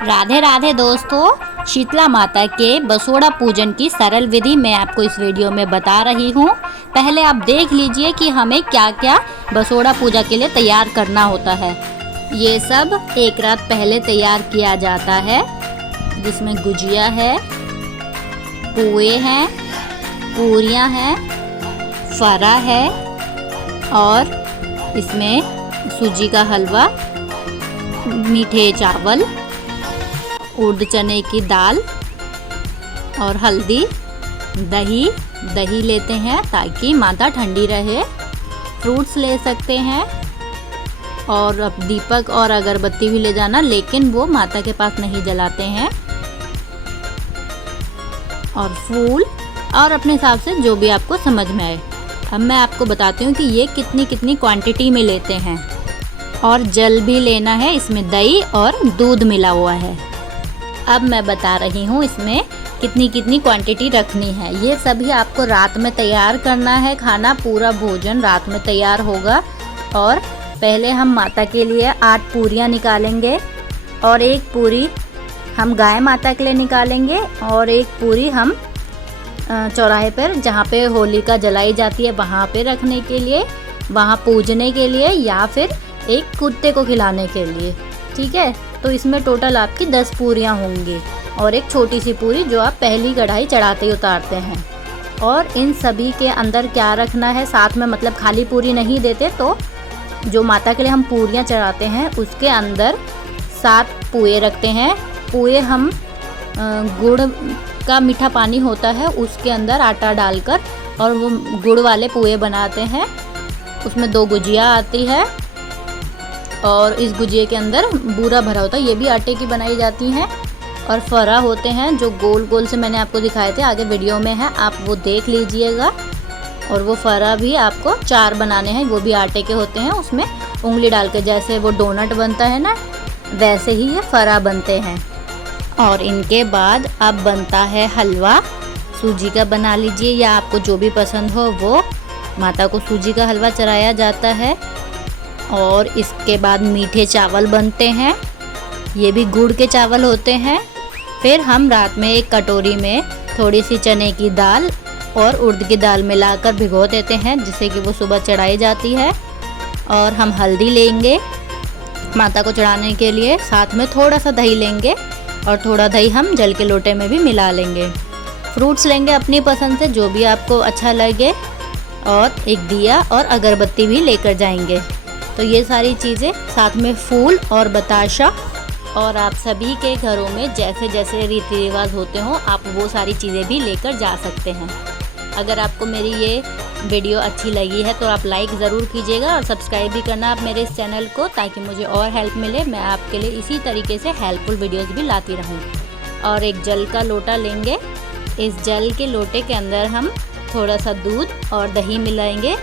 राधे राधे दोस्तों, शीतला माता के बसोड़ा पूजन की सरल विधि मैं आपको इस वीडियो में बता रही हूँ। पहले आप देख लीजिए कि हमें क्या क्या बसोड़ा पूजा के लिए तैयार करना होता है। ये सब एक रात पहले तैयार किया जाता है, जिसमें गुजिया है, पुए हैं, पूरियाँ हैं, फरा है और इसमें सूजी का हलवा, मीठे चावल, उड़द चने की दाल और हल्दी, दही लेते हैं ताकि माता ठंडी रहे। फ्रूट्स ले सकते हैं और अब दीपक और अगरबत्ती भी ले जाना, लेकिन वो माता के पास नहीं जलाते हैं। और फूल और अपने हिसाब से जो भी आपको समझ में आए। अब मैं आपको बताती हूँ कि ये कितनी कितनी क्वांटिटी में लेते हैं। और जल भी लेना है, इसमें दही और दूध मिला हुआ है। अब मैं बता रही हूँ इसमें कितनी कितनी क्वांटिटी रखनी है। ये सभी आपको रात में तैयार करना है। खाना पूरा भोजन रात में तैयार होगा। और पहले हम माता के लिए 8 पूरियाँ निकालेंगे और एक पूरी हम गाय माता के लिए निकालेंगे और एक पूरी हम चौराहे पर जहाँ पे होलिका जलाई जाती है वहाँ पे रखने के लिए, वहाँ पूजने के लिए, या फिर एक कुत्ते को खिलाने के लिए। ठीक है, तो इसमें टोटल आपकी 10 पूरियाँ होंगी और एक छोटी सी पूरी जो आप पहली कढ़ाई चढ़ाते ही उतारते हैं। और इन सभी के अंदर क्या रखना है साथ में, मतलब खाली पूरी नहीं देते, तो जो माता के लिए हम पूरियाँ चढ़ाते हैं उसके अंदर 7 पुए रखते हैं। पुए हम गुड़ का मीठा पानी होता है उसके अंदर आटा डालकर और वो गुड़ वाले पुए बनाते हैं। उसमें 2 गुजिया आती है और इस गुजिये के अंदर बूरा भरा होता है, ये भी आटे की बनाई जाती हैं। और फरा होते हैं जो गोल गोल से मैंने आपको दिखाए थे, आगे वीडियो में है, आप वो देख लीजिएगा। और वो फरा भी आपको 4 बनाने हैं, वो भी आटे के होते हैं। उसमें उंगली डाल के जैसे वो डोनट बनता है ना, वैसे ही ये फरा बनते हैं। और इनके बाद अब बनता है हलवा। सूजी का बना लीजिए या आपको जो भी पसंद हो वो। माता को सूजी का हलवा चढ़ाया जाता है। और इसके बाद मीठे चावल बनते हैं, ये भी गुड़ के चावल होते हैं। फिर हम रात में एक कटोरी में थोड़ी सी चने की दाल और उड़द की दाल मिलाकर भिगो देते हैं, जिससे कि वो सुबह चढ़ाई जाती है। और हम हल्दी लेंगे माता को चढ़ाने के लिए, साथ में थोड़ा सा दही लेंगे और थोड़ा दही हम जल के लोटे में भी मिला लेंगे। फ्रूट्स लेंगे अपनी पसंद से जो भी आपको अच्छा लगे, और एक दिया और अगरबत्ती भी लेकर जाएंगे। तो ये सारी चीज़ें, साथ में फूल और बताशा, और आप सभी के घरों में जैसे जैसे रीति रिवाज होते हों आप वो सारी चीज़ें भी लेकर जा सकते हैं। अगर आपको मेरी ये वीडियो अच्छी लगी है तो आप लाइक ज़रूर कीजिएगा और सब्सक्राइब भी करना आप मेरे इस चैनल को, ताकि मुझे और हेल्प मिले। मैं आपके लिए इसी तरीके से हेल्पफुल वीडियोस भी लाती रहूँ। और एक जल का लोटा लेंगे, इस जल के लोटे के अंदर हम थोड़ा सा दूध और दही मिलाएंगे,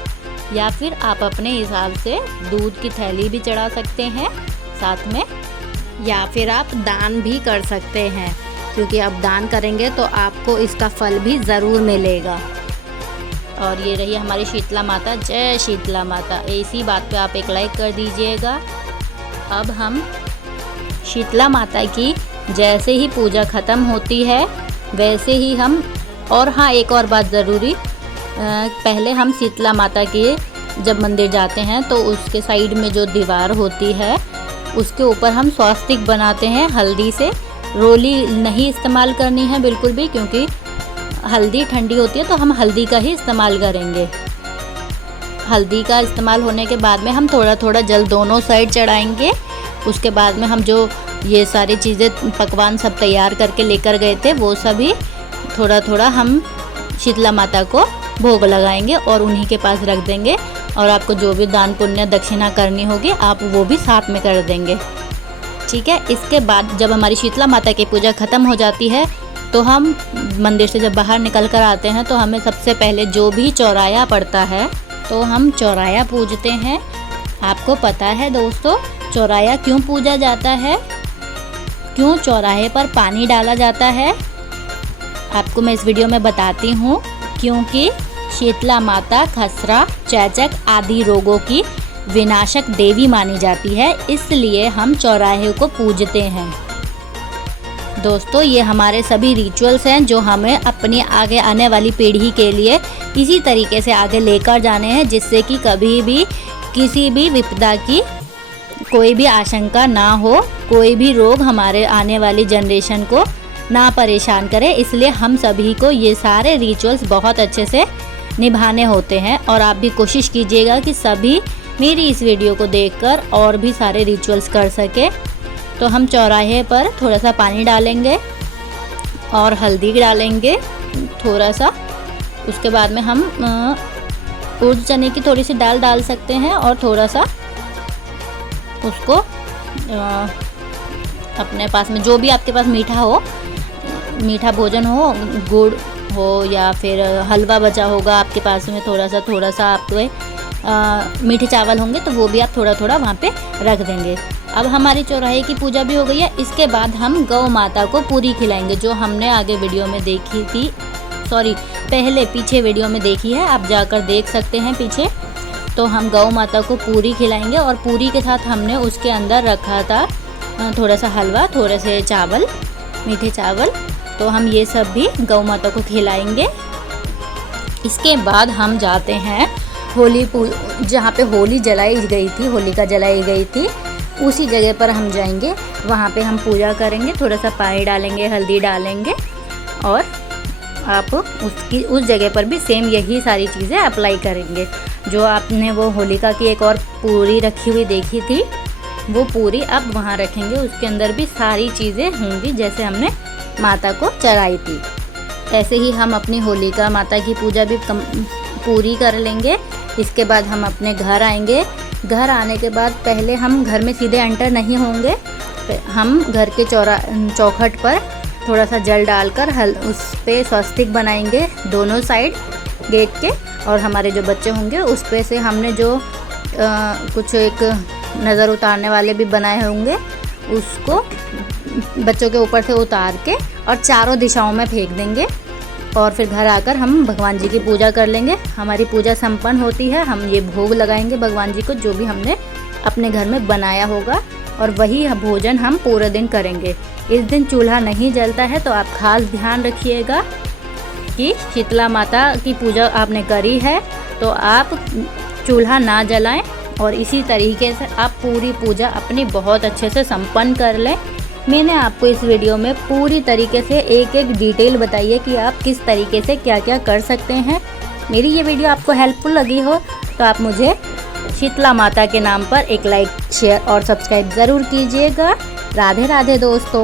या फिर आप अपने हिसाब से दूध की थैली भी चढ़ा सकते हैं साथ में, या फिर आप दान भी कर सकते हैं, क्योंकि आप दान करेंगे तो आपको इसका फल भी ज़रूर मिलेगा। और ये रही हमारी शीतला माता। जय शीतला माता। इसी बात पे आप एक लाइक कर दीजिएगा। अब हम शीतला माता की जैसे ही पूजा ख़त्म होती है वैसे ही हम, और हाँ एक और बात ज़रूरी, पहले हम शीतला माता के जब मंदिर जाते हैं तो उसके साइड में जो दीवार होती है उसके ऊपर हम स्वास्तिक बनाते हैं हल्दी से। रोली नहीं इस्तेमाल करनी है बिल्कुल भी, क्योंकि हल्दी ठंडी होती है, तो हम हल्दी का ही इस्तेमाल करेंगे। हल्दी का इस्तेमाल होने के बाद में हम थोड़ा थोड़ा जल दोनों साइड चढ़ाएंगे। उसके बाद में हम जो ये सारी चीज़ें पकवान सब तैयार करके लेकर गए थे वो सभी थोड़ा थोड़ा हम शीतला माता को भोग लगाएंगे और उन्हीं के पास रख देंगे। और आपको जो भी दान पुण्य दक्षिणा करनी होगी आप वो भी साथ में कर देंगे। ठीक है, इसके बाद जब हमारी शीतला माता की पूजा ख़त्म हो जाती है तो हम मंदिर से जब बाहर निकल कर आते हैं तो हमें सबसे पहले जो भी चौराया पड़ता है तो हम चौराया पूजते हैं। आपको पता है दोस्तों चौराया क्यों पूजा जाता है, क्यों चौराहे पर पानी डाला जाता है? आपको मैं इस वीडियो में बताती हूँ। क्योंकि शीतला माता खसरा, चेचक आदि रोगों की विनाशक देवी मानी जाती है, इसलिए हम चौराहे को पूजते हैं। दोस्तों ये हमारे सभी रिचुअल्स हैं जो हमें अपनी आगे आने वाली पीढ़ी के लिए इसी तरीके से आगे लेकर जाने हैं, जिससे कि कभी भी किसी भी विपदा की कोई भी आशंका ना हो, कोई भी रोग हमारे आने वाली जनरेशन को ना परेशान करे। इसलिए हम सभी को ये सारे रिचुअल्स बहुत अच्छे से निभाने होते हैं और आप भी कोशिश कीजिएगा कि सभी मेरी इस वीडियो को देखकर और भी सारे रिचुअल्स कर सके। तो हम चौराहे पर थोड़ा सा पानी डालेंगे और हल्दी डालेंगे थोड़ा सा। उसके बाद में हम उड़द चने की थोड़ी सी दाल डाल सकते हैं और थोड़ा सा उसको अपने पास में जो भी आपके पास मीठा हो, मीठा भोजन हो, गुड़ हो या फिर हलवा बचा होगा आपके पास में, थोड़ा सा आपके मीठे चावल होंगे तो वो भी आप थोड़ा थोड़ा वहाँ पे रख देंगे। अब हमारी चौराहे की पूजा भी हो गई है। इसके बाद हम गौ माता को पूरी खिलाएंगे, जो हमने आगे वीडियो में देखी थी, पहले पीछे वीडियो में देखी है, आप जाकर देख सकते हैं पीछे। तो हम गौ माता को पूरी खिलाएंगे और पूरी के साथ हमने उसके अंदर रखा था थोड़ा सा हलवा, थोड़े से चावल, मीठे चावल। तो हम ये सब भी गौ माता को खिलाएंगे। इसके बाद हम जाते हैं जहाँ पे होली जलाई गई थी, होलिका जलाई गई थी, उसी जगह पर हम जाएंगे। वहाँ पे हम पूजा करेंगे, थोड़ा सा पानी डालेंगे, हल्दी डालेंगे और आप उस जगह पर भी सेम यही सारी चीज़ें अप्लाई करेंगे। जो आपने वो होलिका की एक और पूरी रखी हुई देखी थी, वो पूरी आप वहाँ रखेंगे। उसके अंदर भी सारी चीज़ें होंगी जैसे हमने माता को चढ़ाई थी। ऐसे ही हम अपनी होलिका माता की पूजा भी पूरी कर लेंगे। इसके बाद हम अपने घर आएंगे। घर आने के बाद पहले हम घर में सीधे एंटर नहीं होंगे, हम घर के चौखट पर थोड़ा सा जल डालकर उस पे स्वस्तिक बनाएंगे दोनों साइड गेट के। और हमारे जो बच्चे होंगे उस पे से हमने जो कुछ एक नज़र उतारने वाले भी बनाए होंगे, उसको बच्चों के ऊपर से उतार के और चारों दिशाओं में फेंक देंगे। और फिर घर आकर हम भगवान जी की पूजा कर लेंगे। हमारी पूजा संपन्न होती है, हम ये भोग लगाएंगे भगवान जी को, जो भी हमने अपने घर में बनाया होगा, और वही भोजन हम पूरे दिन करेंगे। इस दिन चूल्हा नहीं जलता है, तो आप खास ध्यान रखिएगा कि शीतला माता की पूजा आपने करी है तो आप चूल्हा ना जलाएं। और इसी तरीके से आप पूरी पूजा अपनी बहुत अच्छे से संपन्न कर लें। मैंने आपको इस वीडियो में पूरी तरीके से एक एक डिटेल बताई है कि आप किस तरीके से क्या क्या कर सकते हैं। मेरी ये वीडियो आपको हेल्पफुल लगी हो तो आप मुझे शीतला माता के नाम पर एक लाइक, शेयर और सब्सक्राइब ज़रूर कीजिएगा। राधे राधे दोस्तों।